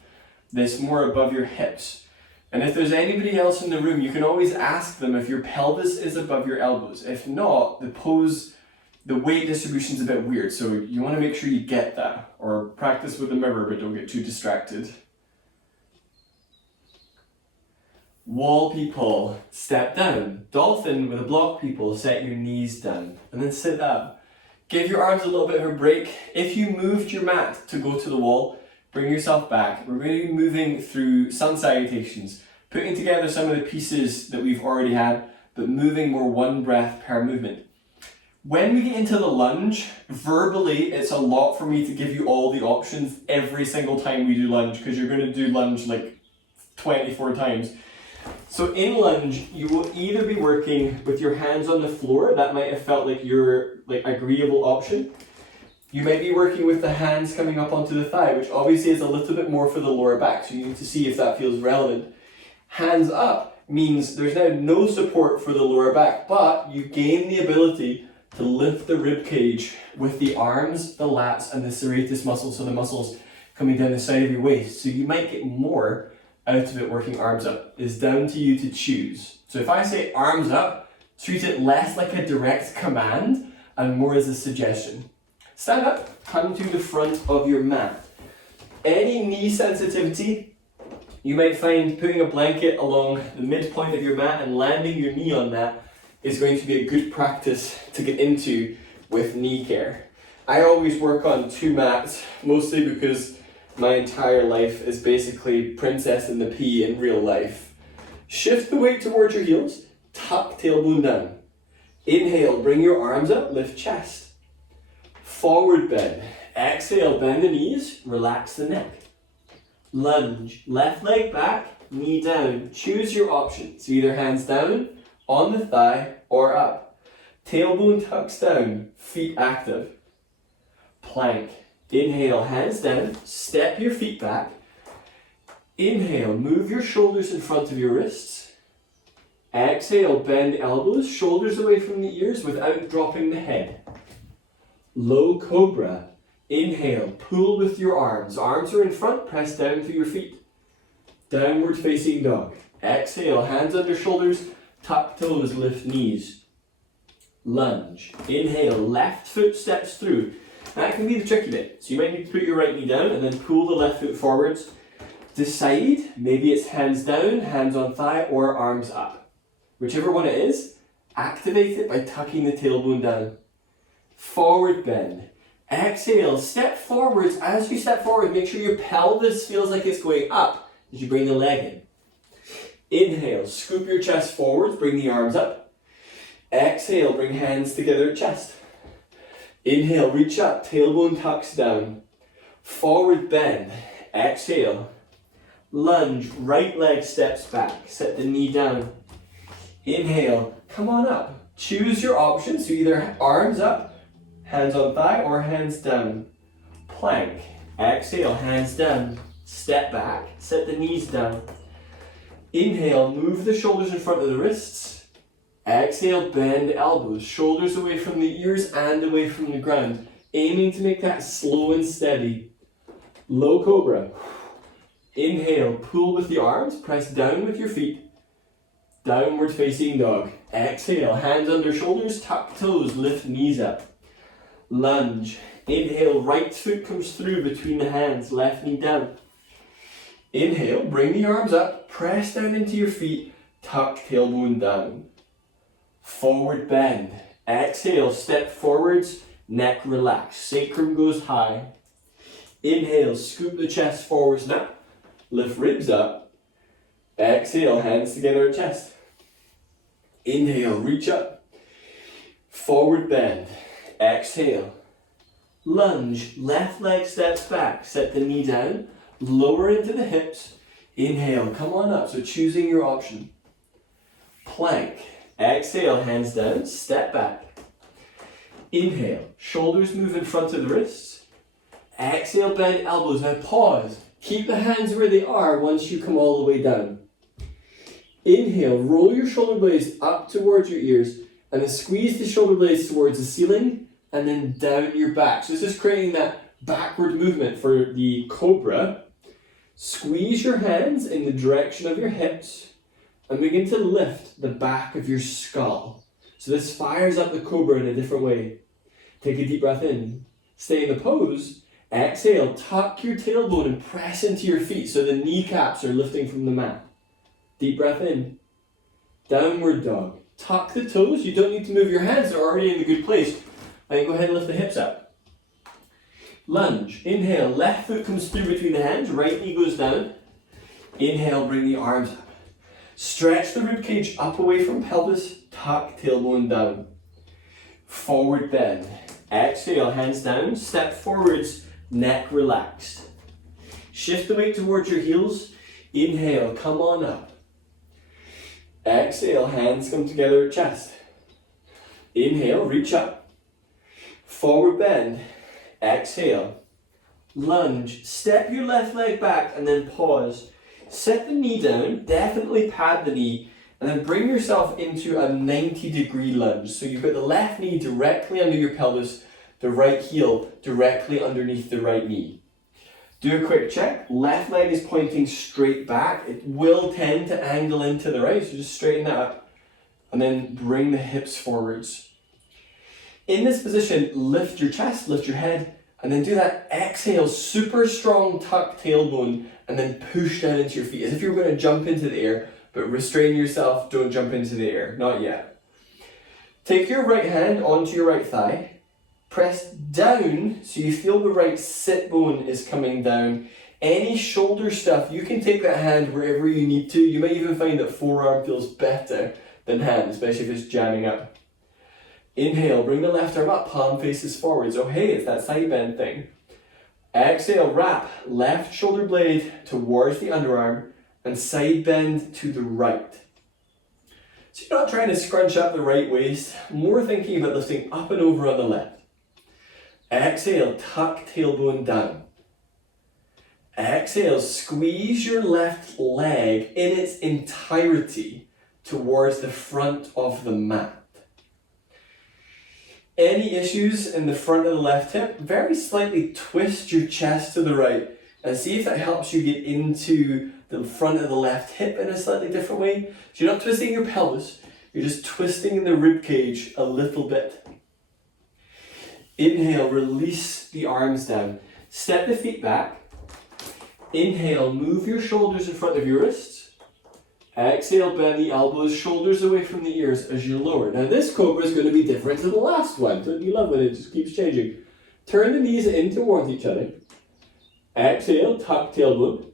this more above your hips. And if there's anybody else in the room, you can always ask them if your pelvis is above your elbows. If not, the weight distribution is a bit weird, so you want to make sure you get that. Or practice with a mirror, but don't get too distracted. Wall people, step down. Dolphin with a block people, set your knees down. And then sit up. Give your arms a little bit of a break. If you moved your mat to go to the wall, bring yourself back. We're going to be moving through sun salutations, putting together some of the pieces that we've already had, but moving more one breath per movement. When we get into the lunge, verbally, it's a lot for me to give you all the options every single time we do lunge, because you're going to do lunge like 24 times. So in lunge, you will either be working with your hands on the floor. That might have felt like your agreeable option. You might be working with the hands coming up onto the thigh, which obviously is a little bit more for the lower back, so you need to see if that feels relevant. Hands up means there's now no support for the lower back, but you gain the ability to lift the rib cage with the arms, the lats, and the serratus muscles, so the muscles coming down the side of your waist. So you might get more out of it working arms up. It's down to you to choose. So if I say arms up, treat it less like a direct command and more as a suggestion. Stand up, come to the front of your mat. Any knee sensitivity, you might find putting a blanket along the midpoint of your mat and landing your knee on that is going to be a good practice to get into with knee care. I always work on 2 mats, mostly because my entire life is basically Princess and the Pea in real life. Shift the weight towards your heels, tuck tailbone down. Inhale, bring your arms up, lift chest. Forward bend. Exhale, bend the knees, relax the neck. Lunge, left leg back, knee down. Choose your option. So either hands down, on the thigh, or up. Tailbone tucks down, feet active. Plank. Inhale, hands down, step your feet back. Inhale, move your shoulders in front of your wrists. Exhale, bend elbows, shoulders away from the ears without dropping the head. Low cobra. Inhale, pull with your arms. Arms are in front, press down through your feet. Downward facing dog. Exhale, hands under shoulders, tuck toes, lift knees. Lunge. Inhale, left foot steps through. That can be the tricky bit. So you might need to put your right knee down and then pull the left foot forwards. Decide, maybe it's hands down, hands on thigh, or arms up. Whichever one it is, activate it by tucking the tailbone down. Forward bend. Exhale, step forwards. As you step forward, make sure your pelvis feels like it's going up as you bring the leg in. Inhale, scoop your chest forwards, bring the arms up. Exhale, bring hands together at chest. Inhale, reach up, tailbone tucks down. Forward bend. Exhale. Lunge, right leg steps back. Set the knee down. Inhale, come on up. Choose your option, so either arms up, hands on thigh, or hands down. Plank. Exhale, hands down. Step back, set the knees down. Inhale, move the shoulders in front of the wrists. Exhale, bend elbows, shoulders away from the ears and away from the ground, aiming to make that slow and steady. Low cobra. Inhale, pull with the arms, press down with your feet. Downward facing dog. Exhale, hands under shoulders, tuck toes, lift knees up. Lunge. Inhale, right foot comes through between the hands, left knee down. Inhale, bring the arms up, press down into your feet, tuck tailbone down. Forward bend. Exhale, step forwards, neck relax, sacrum goes high. Inhale, scoop the chest forwards now, lift ribs up. Exhale, hands together at chest. Inhale, reach up. Forward bend. Exhale. Lunge, left leg steps back, set the knee down, lower into the hips. Inhale, come on up, so choosing your option. Plank. Exhale, hands down, step back. Inhale, shoulders move in front of the wrists. Exhale, bend elbows. Now pause. Keep the hands where they are once you come all the way down. Inhale, roll your shoulder blades up towards your ears and then squeeze the shoulder blades towards the ceiling and then down your back. So this is creating that backward movement for the cobra. Squeeze your hands in the direction of your hips and begin to lift the back of your skull. So this fires up the cobra in a different way. Take a deep breath in. Stay in the pose. Exhale, tuck your tailbone and press into your feet so the kneecaps are lifting from the mat. Deep breath in. Downward dog. Tuck the toes. You don't need to move your hands, they're already in a good place. And go ahead and lift the hips up. Lunge. Inhale, left foot comes through between the hands, right knee goes down. Inhale, bring the arms up. Stretch the rib cage up away from pelvis, tuck tailbone down. Forward bend. Exhale, hands down, step forwards, neck relaxed. Shift the weight towards your heels. Inhale, come on up. Exhale, hands come together at chest. Inhale, reach up. Forward bend. Exhale. Lunge. Step your left leg back and then pause. Set the knee down, definitely pad the knee, and then bring yourself into a 90-degree lunge. So you've got the left knee directly under your pelvis, the right heel directly underneath the right knee. Do a quick check. Left leg is pointing straight back. It will tend to angle into the right, so just straighten that up. And then bring the hips forwards. In this position, lift your chest, lift your head, and then do that exhale, super strong tuck tailbone, and then push down into your feet, as if you're going to jump into the air, but restrain yourself, don't jump into the air, not yet. Take your right hand onto your right thigh, press down so you feel the right sit bone is coming down. Any shoulder stuff, you can take that hand wherever you need to. You might even find that forearm feels better than hand, especially if it's jamming up. Inhale, bring the left arm up, palm faces forwards. Oh hey, it's that side bend thing. Exhale, wrap left shoulder blade towards the underarm and side bend to the right. So you're not trying to scrunch up the right waist, more thinking about lifting up and over on the left. Exhale, tuck tailbone down. Exhale, squeeze your left leg in its entirety towards the front of the mat. Any issues in the front of the left hip, very slightly twist your chest to the right and see if that helps you get into the front of the left hip in a slightly different way. So you're not twisting your pelvis, you're just twisting the rib cage a little bit. Inhale, release the arms down. Step the feet back. Inhale, move your shoulders in front of your wrists. Exhale, bend the elbows, shoulders away from the ears as you lower. Now this cobra is going to be different to the last one. Don't you love it? It just keeps changing. Turn the knees in towards each other. Exhale, tuck tailbone.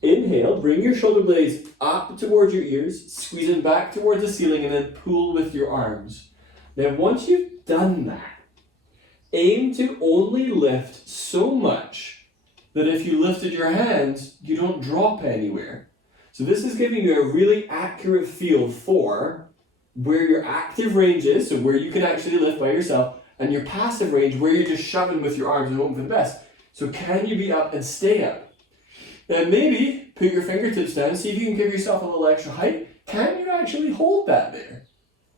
Inhale, bring your shoulder blades up towards your ears, squeeze them back towards the ceiling, and then pull with your arms. Now once you've done that, aim to only lift so much that if you lifted your hands, you don't drop anywhere. So this is giving you a really accurate feel for where your active range is, so where you can actually lift by yourself, and your passive range, where you're just shoving with your arms and hoping for the best. So can you be up and stay up? Then maybe put your fingertips down, see if you can give yourself a little extra height. Can you actually hold that there?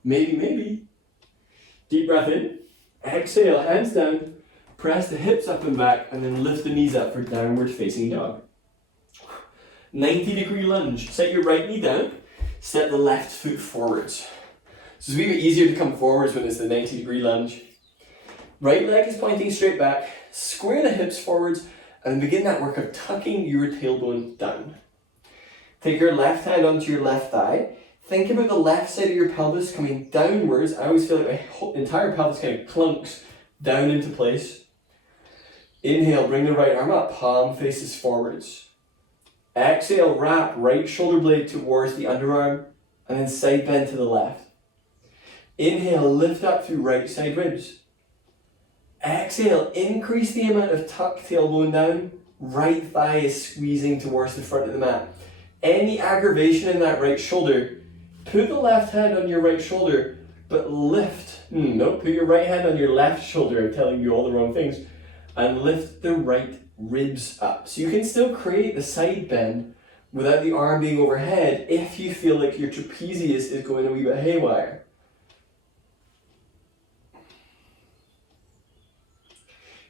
Maybe. Deep breath in. Exhale, hands down. Press the hips up and back, and then lift the knees up for downward facing dog. 90-degree lunge. Set your right knee down. Step the left foot forwards. So it's a wee bit easier to come forwards when it's the 90-degree lunge. Right leg is pointing straight back. Square the hips forwards, and then begin that work of tucking your tailbone down. Take your left hand onto your left thigh. Think about the left side of your pelvis coming downwards. I always feel like my whole entire pelvis kind of clunks down into place. Inhale, bring the right arm up, palm faces forwards. Exhale, wrap right shoulder blade towards the underarm and then side bend to the left. Inhale, lift up through right side ribs. Exhale, increase the amount of tuck tailbone down. Right thigh is squeezing towards the front of the mat. Any aggravation in that right shoulder, put the left hand on your right shoulder, but lift. No, put your right hand on your left shoulder. I'm telling you all the wrong things. And lift the right ribs up. So you can still create the side bend without the arm being overhead if you feel like your trapezius is going a wee bit haywire.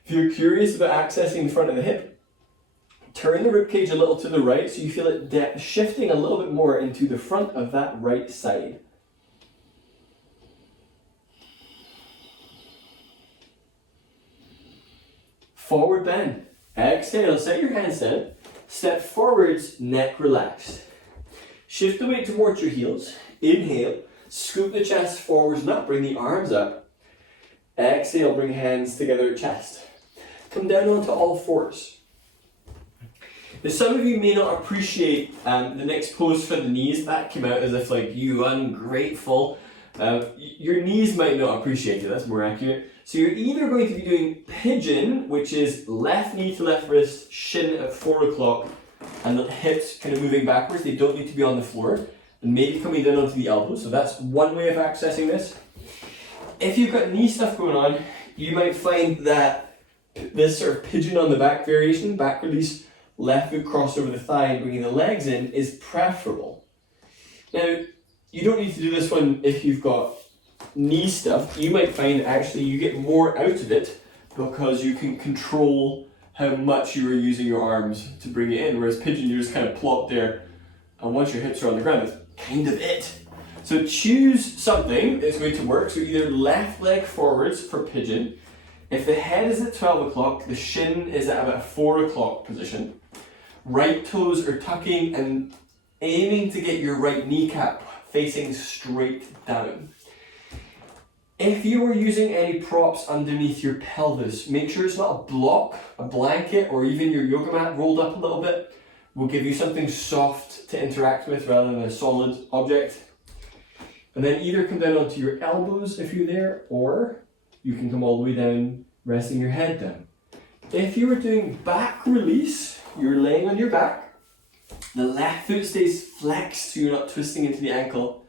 If you're curious about accessing the front of the hip, turn the ribcage a little to the right so you feel it shifting a little bit more into the front of that right side. Forward bend. Exhale, set your hands down. Step forwards, neck relaxed. Shift the weight towards your heels. Inhale, scoop the chest forwards and up, bring the arms up. Exhale, bring hands together at chest. Come down onto all fours. Now, some of you may not appreciate the next pose for the knees. That came out as if like, you ungrateful. Your knees might not appreciate it, that's more accurate. So you're either going to be doing pigeon, which is left knee to left wrist, shin at 4 o'clock, and the hips kind of moving backwards. They don't need to be on the floor. And maybe coming down onto the elbows. So that's one way of accessing this. If you've got knee stuff going on, you might find that this sort of pigeon on the back variation, back release, left foot crossed over the thigh and bringing the legs in is preferable. Now, you don't need to do this one if you've got knee stuff. You might find actually you get more out of it because you can control how much you are using your arms to bring it in, whereas pigeon you're just kind of plop there, and once your hips are on the ground, that's kind of it. So choose something that's going to work. So either left leg forwards for pigeon. If the head is at 12 o'clock, the shin is at about a 4 o'clock position. Right toes are tucking and aiming to get your right kneecap facing straight down. If you are using any props underneath your pelvis, make sure it's not a block, a blanket, or even your yoga mat rolled up a little bit. We'll give you something soft to interact with rather than a solid object. And then either come down onto your elbows if you're there, or you can come all the way down, resting your head down. If you were doing back release, you're laying on your back. The left foot stays flexed so you're not twisting into the ankle.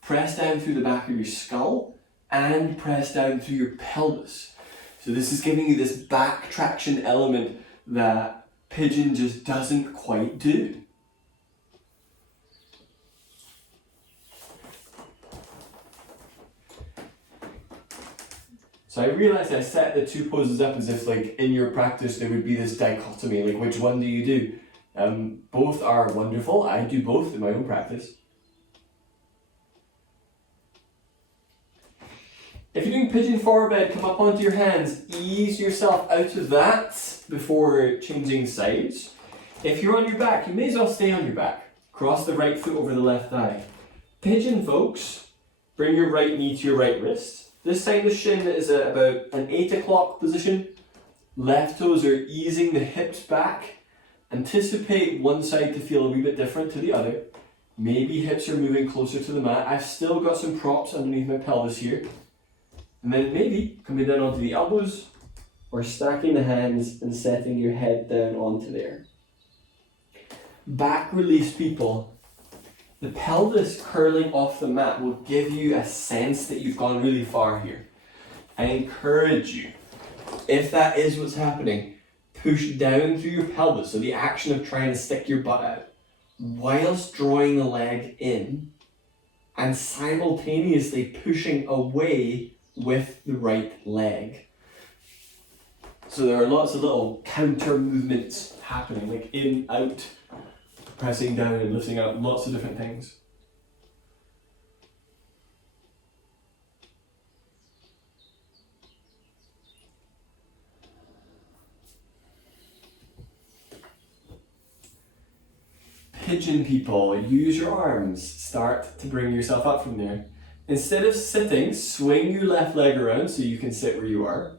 Press down through the back of your skull and press down through your pelvis. So this is giving you this back traction element that pigeon just doesn't quite do. So I realized I set the two poses up as if like in your practice there would be this dichotomy, like which one do you do? Both are wonderful. I do both in my own practice. If you're doing pigeon forward bend, come up onto your hands. Ease yourself out of that before changing sides. If you're on your back, you may as well stay on your back. Cross the right foot over the left thigh. Pigeon, folks, bring your right knee to your right wrist. This side of the shin is at about an 8 o'clock position. Left toes are easing the hips back. Anticipate one side to feel a wee bit different to the other. Maybe hips are moving closer to the mat. I've still got some props underneath my pelvis here. And then maybe coming down onto the elbows or stacking the hands and setting your head down onto there. Back release, people. The pelvis curling off the mat will give you a sense that you've gone really far here. I encourage you, if that is what's happening, push down through your pelvis, so the action of trying to stick your butt out, whilst drawing the leg in and simultaneously pushing away with the right leg. So there are lots of little counter movements happening, like in, out, pressing down and lifting up, lots of different things. Pigeon, people, use your arms. Start to bring yourself up from there. Instead of sitting, swing your left leg around so you can sit where you are.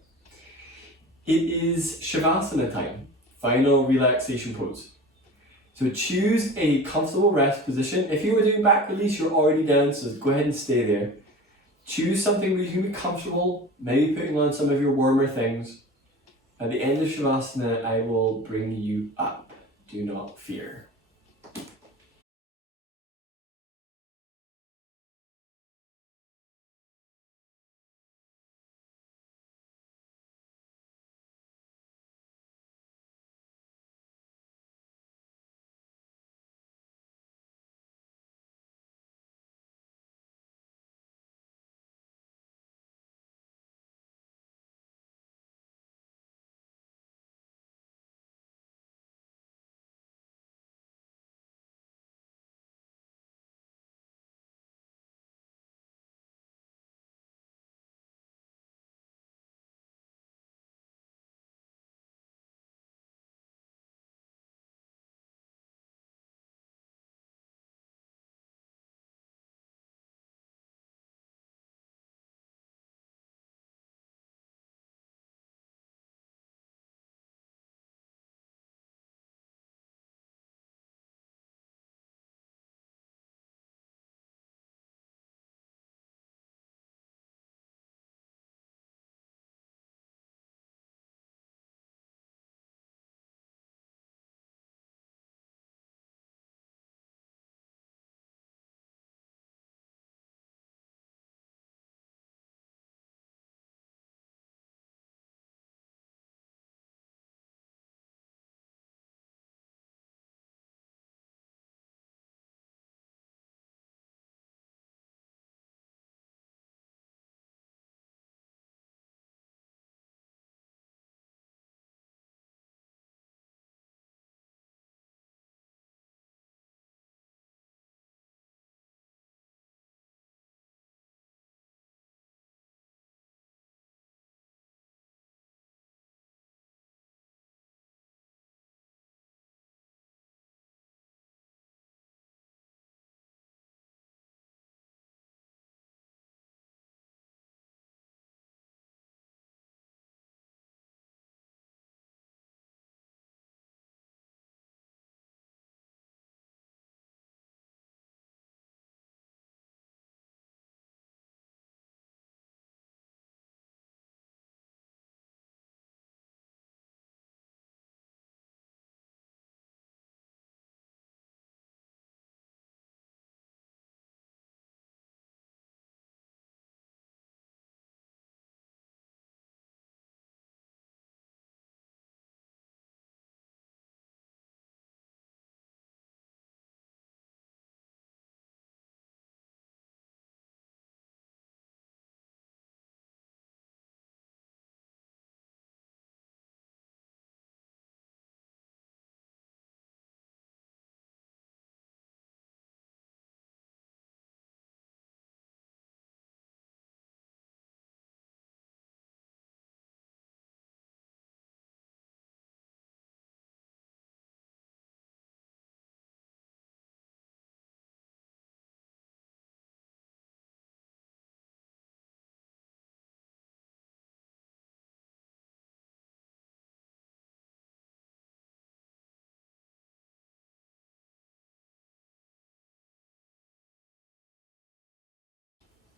It is shavasana time, final relaxation pose. So choose a comfortable rest position. If you were doing back release, you're already down, so go ahead and stay there. Choose something where you can be comfortable, maybe putting on some of your warmer things. At the end of shavasana, I will bring you up. Do not fear.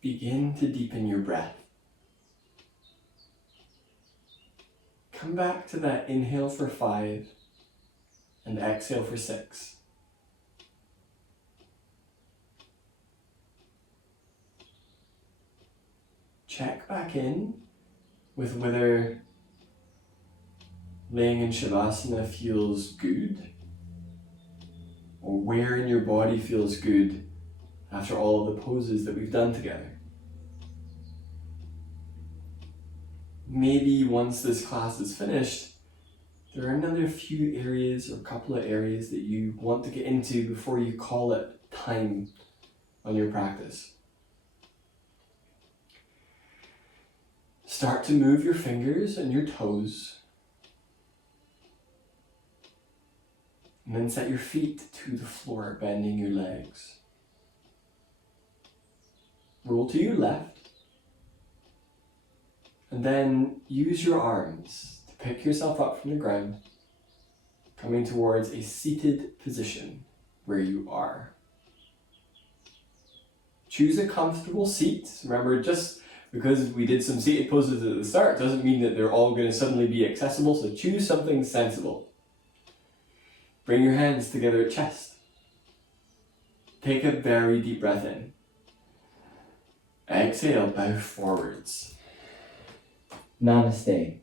begin to deepen your breath. Come back to that inhale for 5 and exhale for 6. Check back in with whether laying in shavasana feels good, or where in your body feels good after all of the poses that we've done together. Maybe once this class is finished, there are another few areas or couple of areas that you want to get into before you call it time on your practice. Start to move your fingers and your toes, and then set your feet to the floor, bending your legs. Roll to your left, and then use your arms to pick yourself up from the ground, coming towards a seated position where you are. Choose a comfortable seat. Remember, just because we did some seated poses at the start doesn't mean that they're all going to suddenly be accessible, so choose something sensible. Bring your hands together at chest. Take a very deep breath in. Exhale, bow forwards. Namaste.